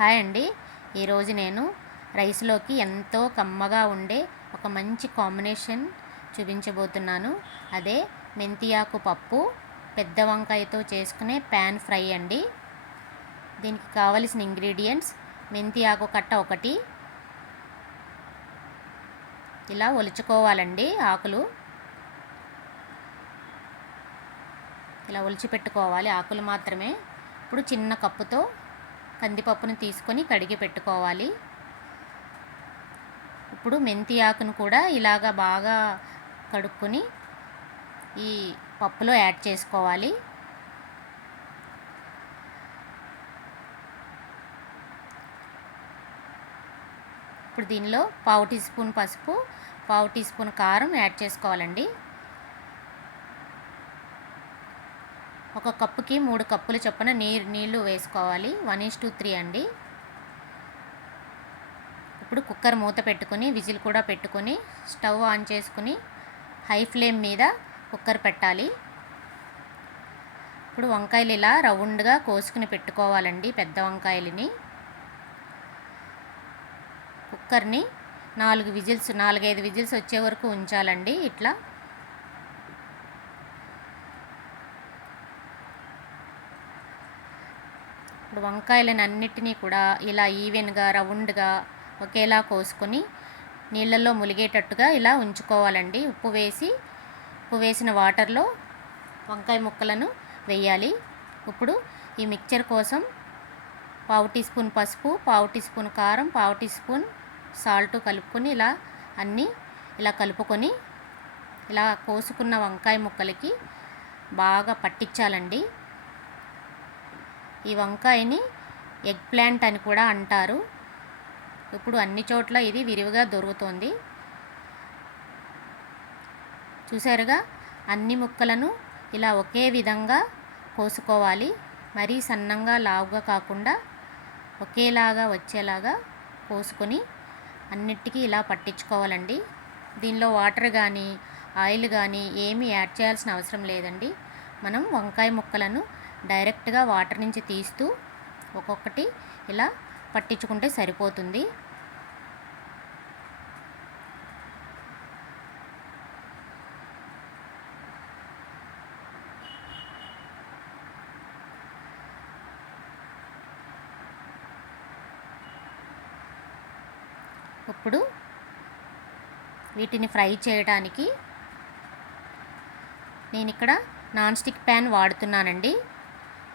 Hi అండి. ఈరోజు నేను రైస్లోకి ఎంతో కమ్మగా ఉండే ఒక మంచి కాంబినేషన్ చూపించబోతున్నాను. అదే మెంతి ఆకు పప్పు పెద్ద వంకాయతో చేసుకునే ప్యాన్ ఫ్రై అండి. దీనికి కావలసిన ఇంగ్రీడియంట్స్: మెంతి ఆకు కట్ట ఒకటి, ఇలా ఒలుచుకోవాలండి. ఆకులు ఇలా ఒలిచి పెట్టుకోవాలి, ఆకులు మాత్రమే. ఇప్పుడు చిన్న కప్పుతో కందిపప్పును తీసుకొని కడిగి పెట్టుకోవాలి. ఇప్పుడు మెంతి ఆకును కూడా ఇలాగా బాగా కడుక్కొని ఈ పప్పులో యాడ్ చేసుకోవాలి. ఇప్పుడు దీనిలో 1/2 టీ స్పూన్ పసుపు, 1/2 టీ స్పూన్ కారం యాడ్ చేసుకోవాలండి. ఒక కప్పుకి 3 కప్పుల చొప్పున నీళ్లు వేసుకోవాలి. 1:3 అండి. ఇప్పుడు కుక్కర్ మూత పెట్టుకొని విజిల్ కూడా పెట్టుకొని స్టవ్ ఆన్ చేసుకుని హై ఫ్లేమ్ మీద కుక్కర్ పెట్టాలి. ఇప్పుడు వంకాయలు ఇలా రౌండ్గా కోసుకుని పెట్టుకోవాలండి, పెద్ద వంకాయలని. కుక్కర్ని 4-5 విజిల్స్ వచ్చే వరకు ఉంచాలండి. ఇట్లా ఇప్పుడు వంకాయలను అన్నిటినీ కూడా ఇలా ఈవెన్గా రౌండ్గా ఒకేలా కోసుకొని నీళ్ళల్లో ములిగేటట్టుగా ఇలా ఉంచుకోవాలండి. ఉప్పు వేసిన వాటర్లో వంకాయ ముక్కలను వేయాలి. ఇప్పుడు ఈ మిక్చర్ కోసం 1/2 టీ స్పూన్ పసుపు, 1/2 టీ స్పూన్ కారం, 1/2 టీ స్పూన్ సాల్ట్ కలుపుకొని ఇలా కలుపుకొని ఇలా కోసుకున్న వంకాయ ముక్కలకి బాగా పట్టించాలండి. ఈ వంకాయని ఎగ్ ప్లాంట్ అని కూడా అంటారు. ఇప్పుడు అన్ని చోట్ల ఇది విరివిగా దొరుకుతుంది. చూసారుగా, అన్ని ముక్కలను ఇలా ఒకే విధంగా కోసుకోవాలి. మరీ సన్నంగా లావుగా కాకుండా ఒకేలాగా వచ్చేలాగా కోసుకొని అన్నిటికీ ఇలా పట్టించుకోవాలండి. దీనిలో వాటర్ కానీ ఆయిల్ కానీ ఏమీ యాడ్ చేయాల్సిన అవసరం లేదండి. మనం వంకాయ ముక్కలను డైరెక్ట్గా వాటర్ నుంచి తీస్తూ ఒక్కొక్కటి ఇలా పట్టించుకుంటే సరిపోతుంది. ఇప్పుడు వీటిని ఫ్రై చేయడానికి నేను ఇక్కడ నాన్ స్టిక్ ప్యాన్ వాడుతున్నానండి.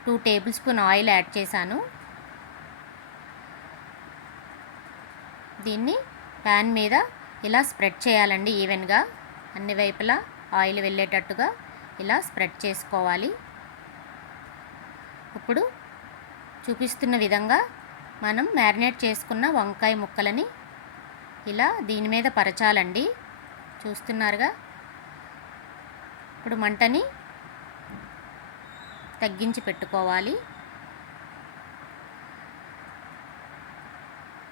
2 టేబుల్ స్పూన్ ఆయిల్ యాడ్ చేశాను. దీన్ని ప్యాన్ మీద ఇలా స్ప్రెడ్ చేయాలండి, ఈవెన్గా అన్ని వైపులా ఆయిల్ వెళ్ళేటట్టుగా ఇలా స్ప్రెడ్ చేసుకోవాలి. ఇప్పుడు చూపిస్తున్న విధంగా మనం మ్యారినేట్ చేసుకున్న వంకాయ ముక్కలని ఇలా దీని మీద పరచాలండి. చూస్తున్నారుగా. ఇప్పుడు మంటని తగ్గించి పెట్టుకోవాలి.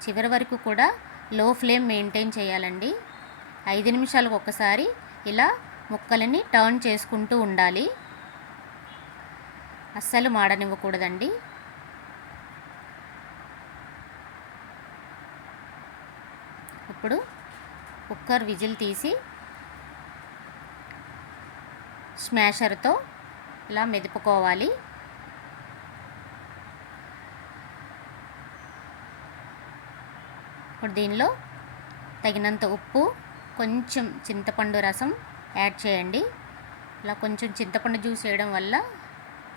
చివరి వరకు కూడా లో ఫ్లేమ్ మెయింటైన్ చేయాలండి. 5 నిమిషాలకు ఒకసారి ఇలా ముక్కలని టర్న్ చేసుకుంటూ ఉండాలి. అస్సలు మాడనివ్వకూడదండి. ఇప్పుడు కుక్కర్ విజిల్ తీసి స్మాషర్తో ఇలా మెదుపుకోవాలి. ఇప్పుడు దీనిలో తగినంత ఉప్పు, కొంచెం చింతపండు రసం యాడ్ చేయండి. ఇలా కొంచెం చింతపండు జ్యూస్ వేయడం వల్ల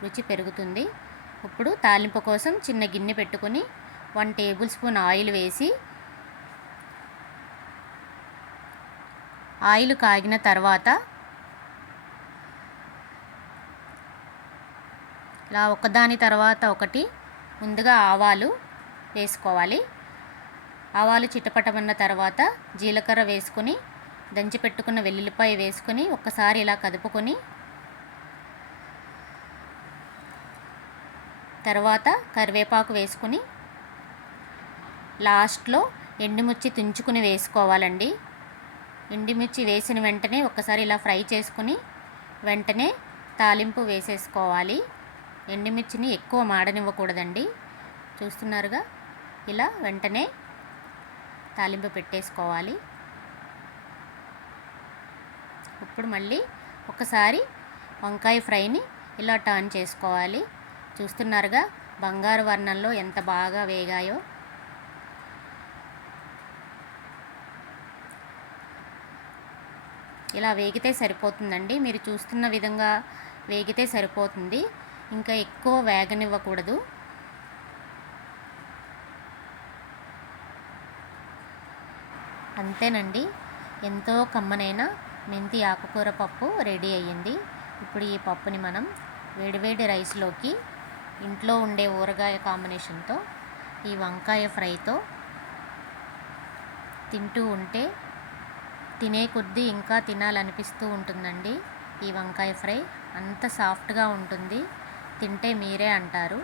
రుచి పెరుగుతుంది. ఇప్పుడు తాలింపు కోసం చిన్న గిన్నె పెట్టుకొని 1 టేబుల్ స్పూన్ ఆయిల్ వేసి ఆయిల్ కాగిన తర్వాత ఇలా ఒకదాని తర్వాత ఒకటి ముందుగా ఆవాలు వేసుకోవాలి. ఆవాలు చిటపటమన్న తర్వాత జీలకర్ర వేసుకొని దంచి పెట్టుకున్న వెల్లుల్లిపాయ వేసుకొని ఒక్కసారి ఇలా కదుపుకొని తర్వాత కరివేపాకు వేసుకొని లాస్ట్లో ఎండుమిర్చి తుంచుకుని వేసుకోవాలండి. ఎండుమిర్చి వేసిన వెంటనే ఒక్కసారి ఇలా ఫ్రై చేసుకుని వెంటనే తాలింపు వేసేసుకోవాలి. ఎండుమిర్చిని ఎక్కువ మాడనివ్వకూడదండి. చూస్తున్నారుగా, ఇలా వెంటనే తాలింపు పెట్టేసుకోవాలి. ఇప్పుడు మళ్ళీ ఒకసారి వంకాయ ఫ్రైని ఇలా టర్న్ చేసుకోవాలి. చూస్తున్నారుగా బంగారు వర్ణంలో ఎంత బాగా వేగాయో. ఇలా వేగితే సరిపోతుందండి. మీరు చూస్తున్న విధంగా వేగితే సరిపోతుంది. ఇంకా ఎక్కువ వేగనివ్వకూడదు. అంతేనండి, ఎంతో కమ్మనైన మెంతి ఆకుకూర పప్పు రెడీ అయ్యింది. ఇప్పుడు ఈ పప్పుని మనం వేడివేడి రైస్లోకి ఇంట్లో ఉండే ఊరగాయ కాంబినేషన్తో ఈ వంకాయ ఫ్రైతో తింటూ ఉంటే తినే కొద్దీ ఇంకా తినాలనిపిస్తూ ఉంటుందండి. ఈ వంకాయ ఫ్రై అంత సాఫ్ట్గా ఉంటుంది, తింటే మీరే అంటారు.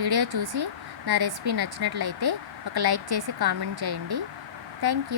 వీడియో చూసి నా రెసిపీ నచ్చినట్లయితే ఒక లైక్ చేసి కామెంట్ చేయండి. Thank you.